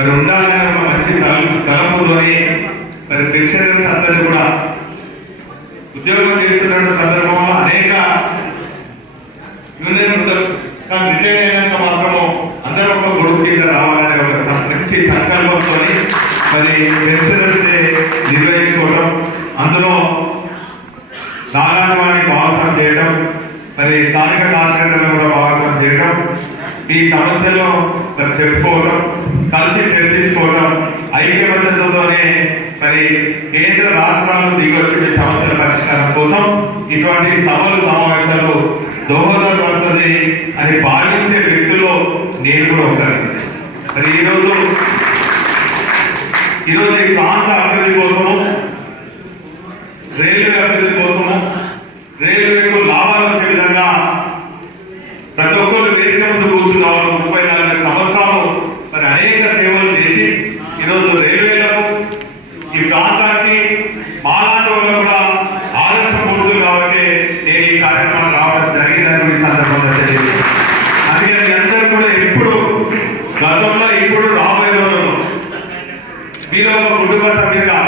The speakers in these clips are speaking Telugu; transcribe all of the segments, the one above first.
మరి ఉండాలనే ఒక మంచి తల తలపుతోని మరి పెన్షనర్స్ అందరూ కూడా ఉద్యోగం చేస్తున్న సందర్భంలో అనేక యూనియన్ కానీ రిటైర్ అయినాక మాత్రము అందరూ ఒక గొడుగు కింద రావాలనే ఒక మంచి సంకల్పంతో మరి పెన్షనర్స్ నిర్వహించుకోవడం అందులో నారాయణవాణి భాగస్వామి చేయడం మరి స్థానిక కార్యక్రమంలో కూడా భాగస్వామి చేయడం ఈ సమస్యలో మరి చెప్పుకోవడం కలిసి చర్చించుకోవడం ఐక్యబద్ధతతోనే మరి కేంద్ర రాష్ట్రాలు దిగొచ్చి సమస్యల పరిష్కారం కోసం ఇటువంటి సభలు సమావేశాలు దోహదపడుతుంది అని భావించే వ్యక్తుల్లో నేను కూడా ఉంటాను మరి ఈరోజు ఈ ప్రాంత అభివృద్ధి కోసము రైల్వే అభివృద్ధి కోసము రైల్వేకు లాభాలు వచ్చే విధంగా ప్రతి ఒక్కరు వేదిక ముందు కూర్చున్న వాళ్ళు ముప్పై నలభై సంవత్సరాలు మరి అనేక సేవలు చేసి ఈరోజు రైల్వేలకు ఈ ప్రాంతానికి మాలాంటి వాళ్ళు కూడా ఆదర్శమూర్తులు కాబట్టి నేను ఈ కార్యక్రమం రావడం జరిగిందని ఈ సందర్భంగా తెలియజేస్తాను అందుకే మీ అందరూ కూడా ఎప్పుడు గతంలో ఇప్పుడు రాబోయే రోజుల్లో మీరు ఒక కుటుంబ సభ్యుగా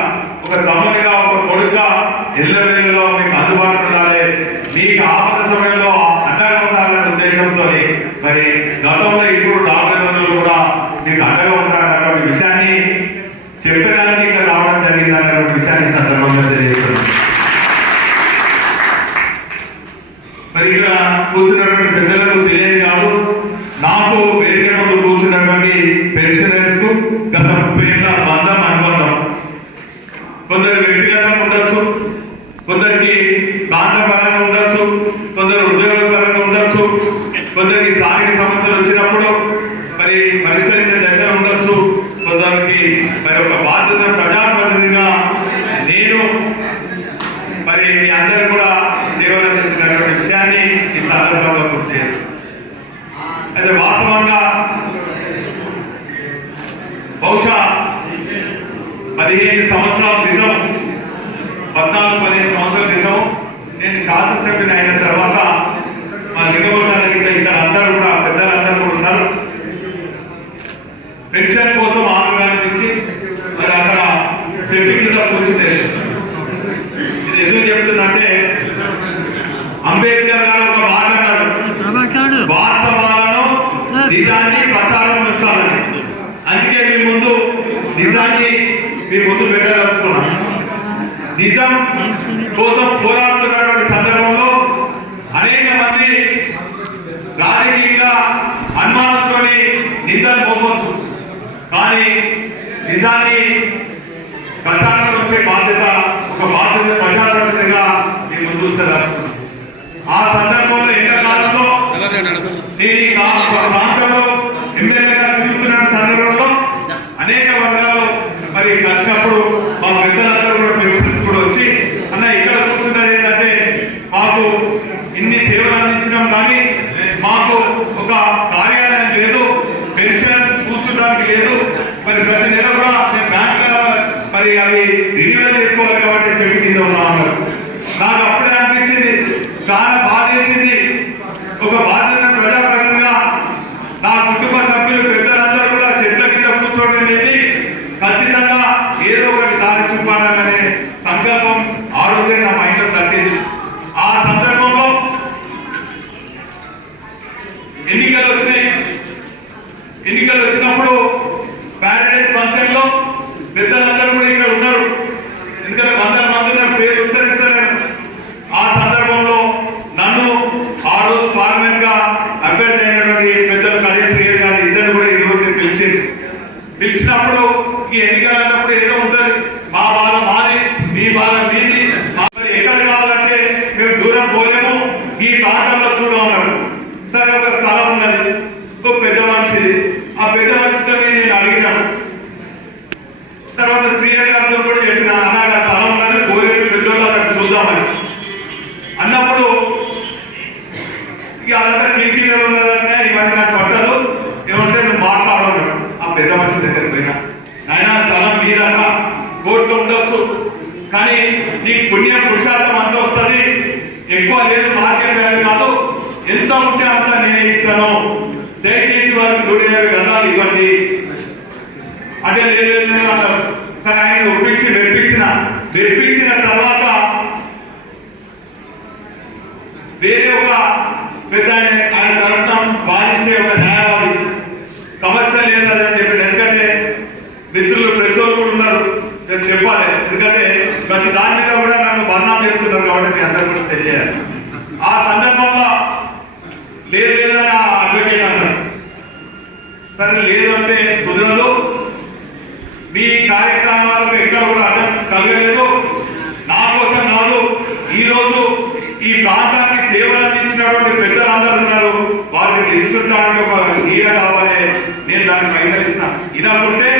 ఒక తమ్ముడిగా ఒక కొడుకుగా ఎల్లవేళలో మీకు అందుబాటులో ఉండాలి. మీకు ఆప సమయంలో అండగా ఉండాలనే ఉద్దేశంతో మరి గతంలో ఇప్పుడు రాబోయే రోజులు కూడా మీకు అండగా ఉంటాడన్నటువంటి విషయాన్ని చెప్పేదానికి ఇక్కడ రావడం జరిగింది అనేటువంటి విషయాన్ని ఈ సందర్భంగా తెలియజేస్తున్నాను మరి ఇక్కడ కూర్చున్నటువంటి పెద్దలకు తెలియదు కాదు. నాకు వేదిక ముందు కూర్చున్నటువంటి పెన్షనర్స్కు గత ముప్పై బంధం అనుబంధం. కొందరు వ్యక్తిగతంగా ఉండొచ్చు కొందరికి ప్రాంతపరంగా ఉండొచ్చు కొందరు ఉద్యోగపరంగా ఉండొచ్చు కొందరికి స్థానిక సమస్యలు వచ్చినప్పుడు మరి పరిష్కరించే దశలో ఉండొచ్చు కొందరికి మరి ఒక బాధ్యత ప్రజాప్రతినిధిగా నేను మరి మీ అందరూ కూడా సేవలు అందించినటువంటి సందర్భంగా గుర్తు అయితే వాస్తవంగా బహుశా పదిహేను సంవత్సరాల క్రితం పద్నాలుగు పదిహేను సంవత్సరాల క్రితం నేను శాసనసభ్యుని అయిన తర్వాత మా నిగమకానికి ఇక్కడ అందరూ కూడా పెద్దలందరూ కూడా ఉన్నారు. పెన్షన్ కోసం నిజాన్ని ప్రచారం ఉంచాలని అందుకే మీ ముందు నిజాన్ని మీ ముందు పెట్టదలుచుకున్నాం నిజం కోసం పోరాడుతున్నటువంటి సందర్భంలో అనేక మంది రాజకీయంగా అనుమానంతో నిందలు మోపవచ్చు కానీ నిజాన్ని ప్రచారం వచ్చే బాధ్యత ఒక బాధ్యత ప్రజాప్రతినిధిగా మీ ముందు ఉంచదలుచుకున్నాం ఆ సందర్భం అనేక వర్గాలు మరి కలిసినప్పుడు మా పెద్దలందరూ కూడా పిలుపు కూడా వచ్చి అన్న ఇక్కడ కూర్చున్నది ఏంటంటే మాకు ఇన్ని సేవలు అందించడం కానీ మాకు ఒక కార్యాలయం లేదు పెన్షన్ కూర్చోడానికి లేదు. మరి ప్రతి నెల కూడా మేము బ్యాంక్ మరి అవి రిన్యూవల్ చేసుకోవాలి కాబట్టి చెట్టు కింద ఉన్నాం నాకు అప్పుడే అనిపించింది చాలా ఈ ప్రాంతంలో చూడమన్నారు సరే ఒక స్థలం ఉన్నది. ఒక పెద్ద మనిషిది. ఆ పెద్ద మనిషితో నేను అడిగినాను. తర్వాత శ్రీహరి గారితో కూడా చెప్పిన అన్నగా స్థలం ఉన్నది కోరేరు పెద్దోళ్ళు అక్కడ చూద్దామని. అన్నప్పుడు ఇక అదంతా టీవీలో ఉన్నదంటే ఇవన్నీ నాకు పట్టదు. ఏమంటే నువ్వు మాట్లాడవు ఆ పెద్ద మనిషి దగ్గర పోయినా. నాయన స్థలం మీదన్నా. కోర్టు ఉండొచ్చు. కానీ నీకు పుణ్య పురుషార్థం అంత వస్తుంది. ఎక్కువ లేదు మార్కెట్ వాల్యూ కాదు. ఎంత ఉంటే అంత నేనే ఇస్తాను. దయచేసి వారికి నూట యాభై గదాలు ఇవ్వండి. అంటే లేదు లేదు సరే ఆయన ఒప్పించి మెప్పించిన. మెప్పించిన తర్వాత వేరే ఒక పెద్ద ఆయన ఆయన తరఫున బాధించే ఒక న్యాయవాది. సమస్య లేదని చెప్పి ఎందుకంటే మిత్రులు ప్రెస్ కూడా ఉన్నారు. నేను చెప్పాలి. ఎందుకంటే ప్రతి దాని మీద చేస్తున్నారు కాబట్టి మీ అందరూ కూడా తెలియాలి. ఆ సందర్భంలో లేదు లేదని అడ్వకేట్ అన్నాడు. సరే లేదంటే కుదరదు. మీ కార్యక్రమాలకు ఎక్కడ కూడా అడ్డం కలగలేదు. నా కోసం కాదు ఈ రోజు ఈ ప్రాంతానికి సేవలు అందించినటువంటి పెద్దలందరూ ఉన్నారు. వారిని నిలుచుంటానికి ఒక నీడ కావాలి. నేను దాన్ని పైసలు ఇస్తాను. ఇదనుకుంటే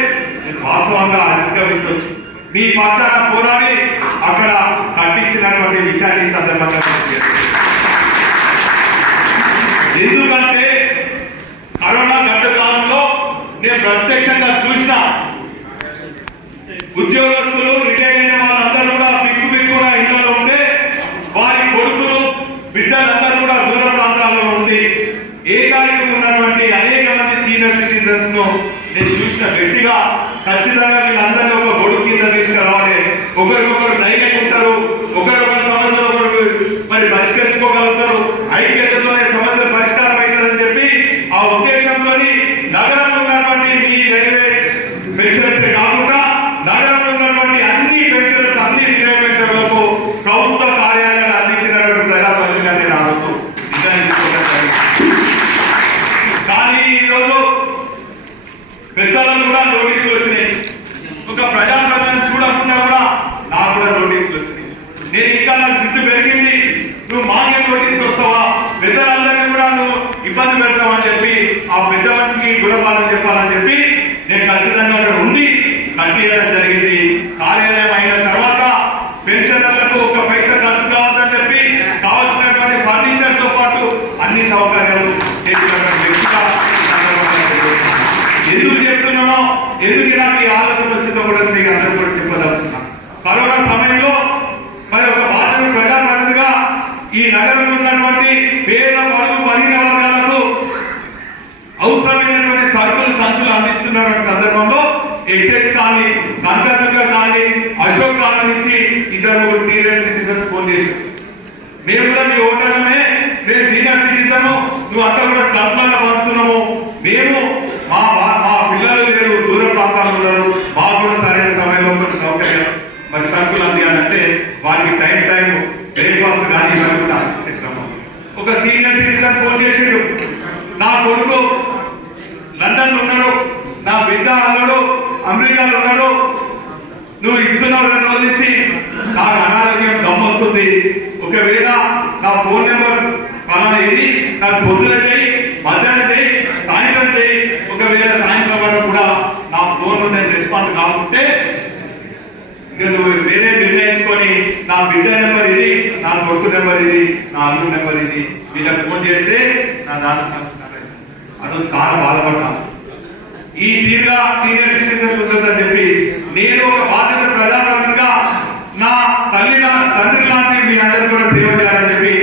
నేను వాస్తవంగా అధిగమించవచ్చు మీ పక్షాన పోరాడి అక్కడ కట్టించినటువంటి విషయాన్ని సందర్భంగా ఎందుకంటే కరోనా గడ్డ కాలంలో నేను ప్రత్యక్షంగా చూసిన ఉద్యోగ రిటైర్ అయిన వాళ్ళందరూ కూడా బిక్కు బిక్కున ఇంట్లో ఉంటే వారి కొడుకులు బిడ్డలందరూ కూడా దూర ప్రాంతాల్లో ఉండి ఏకాకి ఉన్నటువంటి అనేక మంది సీనియర్ సిటిజన్స్ను నేను చూసిన వ్యక్తిగా ఖచ్చితంగా వీళ్ళందరినీ ఒక గొడుగు కింద తీసుకురావాలి ఒకరికొకరు ధైర్యం ఉంటారు ఒకరికొకరు సమస్యలు ఒకరు మరి పరిష్కరించుకోగలుగుతారు. ఐక్యతతోనే సమస్యలు పరిష్కారం అవుతుందని చెప్పి ఆ ఉద్దేశంతో నగరంలో ఉన్నటువంటి మీ రైల్వే పెన్షన్స్ కాకుండా నగరంలో ఉన్నటువంటి అన్ని పెన్షన్స్ అన్ని రిటైర్మెంట్లకు ప్రభుత్వ కార్యాలయాలు అందించినటువంటి ప్రజాప్రతినిధిగా నేను ఆడుతూ నిర్ణయించుకోవడం జరిగింది. కానీ ఈరోజు పెద్దలకు కూడా నోటీసులు వచ్చినాయి ఒక ప్రజాప్రతినిధిని చూడకుండా కూడా నాకు కూడా నోటీసులు వచ్చినాయి నేను ఇంకా నాకు జిద్దు పెరిగింది. నువ్వు మాకే నోటీసులు వస్తావా? పెద్దలందరినీ కూడా నువ్వు ఇబ్బంది పెడతావు అని చెప్పి ఆ పెద్ద మనిషికి గుణపాఠం చెప్పాలని చెప్పి నేను ఖచ్చితంగా అక్కడ ఉండి కట్టియడం జరిగింది కార్యాలయం అయిన తర్వాత పెన్షనర్లకు ఒక పైసా ఖర్చు కావద్దని చెప్పి కావాల్సినటువంటి ఫర్నిచర్తో పాటు అన్ని సౌకర్యాలు చేసినటువంటి వ్యక్తిగా ఈ సందర్భంగా తెలియజేస్తున్నాను. ఎందుకు చెప్తున్నానో ఎందుకు నాకు ఈ ఆలోచన వచ్చిందో కూడా మీకు అందరూ కూడా చెప్పదలుచుకున్నా కరోనా సమయంలో మరి ఒక బాధ్యత ప్రజాప్రతినిధిగా ఈ నగరంలో ఉన్నటువంటి పేద పడుగు బలిన వర్గాలకు అవసరమైనటువంటి సరుకులు సంచులు అందిస్తున్నటువంటి సందర్భంలో ఎక్సైజ్ కానీ కనకదుర్గ కానీ అశోక్ కాలనీ నుంచి ఇద్దరు ముగ్గురు సీనియర్ సిటిజన్స్ ఫోన్ చేశారు. మేము కూడా మీ ఓటర్లమే మేము సీనియర్ సిటిజన్ నువ్వు అంతా కూడా స్లబ్లలో పంచుతున్నాము మేము మా బా- మా పిల్లలు లేరు దూర ప్రాంతాల్లో ఉన్నారు మాకు కూడా సరైన సమయంలో కొన్ని సౌకర్యం మరి సరుకులు అందియాలంటే వారికి టైం టైం బ్రేక్ఫాస్ట్ కానీ ఇవన్నీ కూడా అందించాము ఒక సీనియర్ సిటిజన్ ఫోన్ చేసిండు నా కొడుకు లండన్ ఉన్నాడు నా బిడ్డ అన్నాడు అమెరికాలో ఉన్నాడు నువ్వు ఇస్తున్నావు రెండు రోజుల నుంచి నాకు అనారోగ్యం దమ్మొస్తుంది ఒకవేళ నా ఫోన్ నెంబర్ పలానా ఇది నాకు పొద్దున చేయి మధ్యాహ్నం చేయి సాయంత్రం చేయి. ఒకవేళ సాయంత్రం వరకు కూడా నా ఫోన్ నేను రెస్పాండ్ కాకుంటే ఇంకా నువ్వు వేరే నిర్ణయించుకొని నా బిడ్డ నెంబర్ ఇది నా కొడుకు నెంబర్ ఇది నా అల్లు నెంబర్ ఇది వీళ్ళకి ఫోన్ చేస్తే నా దాని సంస్కారం. అడుగు చాలా బాధపడ్డాను. ఈ తీరుగా సీనియర్ సిటిజన్ ఉంటుందని చెప్పి నేను ఒక బాధ్యత ప్రజాప్రతినిధిగా నా తల్లి తండ్రి లాంటి మీ అందరూ కూడా సేవ చేయాలని చెప్పి